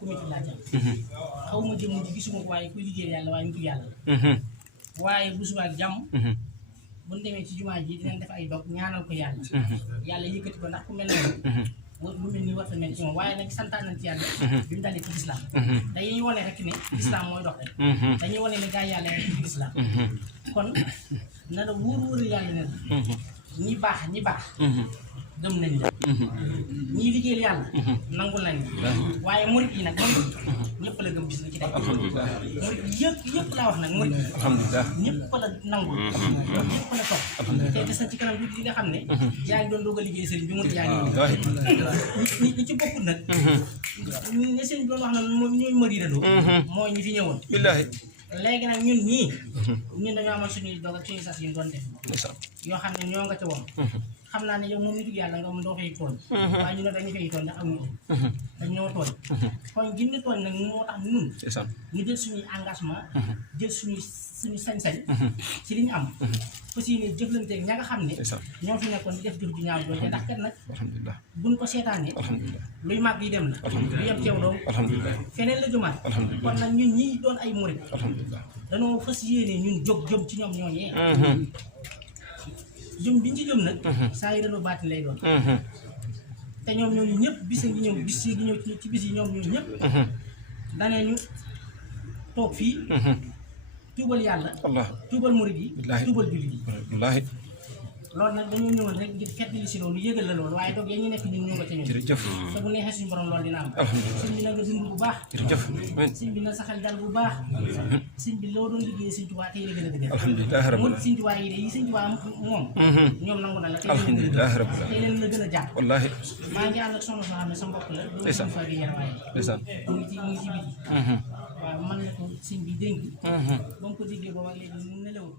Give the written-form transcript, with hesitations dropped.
comité laa jëm xaw ma jëm ji gisuma ko waaye kuy liggéey yàlla waaye nitu yàlla waaye bu subaa ak jàmm bu ñu demee ci jumaa ji dinañ def ay dog ñaanal ko yàlla yàlla yëkkati ko ndax ku mel noonu lu mel ni war a mel ci moom waaye nag santaan nañ ci yàlla bi mu dalee ci lislaam dañuy wane rek ne lislaam mooy dox rek dañuy wane ne gaa yàlla rek ci lislaam kon na la wóor yàlla ne ñi baax gëm nañ la ñii liggéeyal yàlla nangul nañ waaye murit yi nag moom ñëpp la gëm bis na ci day murit yëpp laa wax nag murit ñëpp la nangul ñëpp la topp te des na ci kanam bi nga xam ne yaa ngi doon doog a liggéey sëriñ bi murit yaa ngi ñi ci bokkut nag ne sëriñ bi doon wax na ñooy mëriirandoo mooy ñi fi ñëwoon léegi nag ñun dañoo amal suñuy dog ak suñuy sas yi doon def yoo xam ne ñoo nga ca woon xam naa ne yow moom nitu yàlla nga moom doo fay tooñ waaye ñu ne dañu fay tooñ ndax amuñu dañ ñoo tooñ kon gin ne tooñ nag moo tax ñun ñu jël suñuy engagement jël suñu sañ-sañ ci li ñu am aussi ne jëflanteeg ña nga xam ne ñoo fi nekkoon di def jëf ju ñaaw jooju ndax kat nag buñ ko seetaanee luy màgg yi dem la lu yem ceew doom feneen la jëmaat kon nag ñun ñi doon ay murit dañoo fas yéene ñun jóg jëm ci ñoom ñooñee jëm biñ ci jëm nag saa yi dañoo baati lay doon te ñoom ñooñu ñëpp bis ngi ñëw bis yi ñëw ci bis yi ñoom ñooñu ñëpp danee ñu toog fii tuubal yàlla tuubal murid yi tuubal jullit yi loolu nag dañoo ñëwoon rek ngir fettali si loolu yëgal la loolu waaye doog ya ñu nekk ñun ñoo nga ca ñun te bu neexee suñu borom loolu dina am sëñ bi na nga dund bu baax sëñ bi na saxal dal bu baax sëñ bi loo doon liggéey sëñ Tuubaa tey la gën a dëgër mun sëñ Tuubaa yi de yi sëñ Tuubaa moom ñoom nangu na la tey leen la gën a jàpp maa ngi ànd ak soxna soo xam ne sa mbokk la doo sëñ Tuubaa gi yar waaye mu ngi ci biti waaw man na ko sëñ bi dénk ba mu ko déggee booba léegi mu nelawul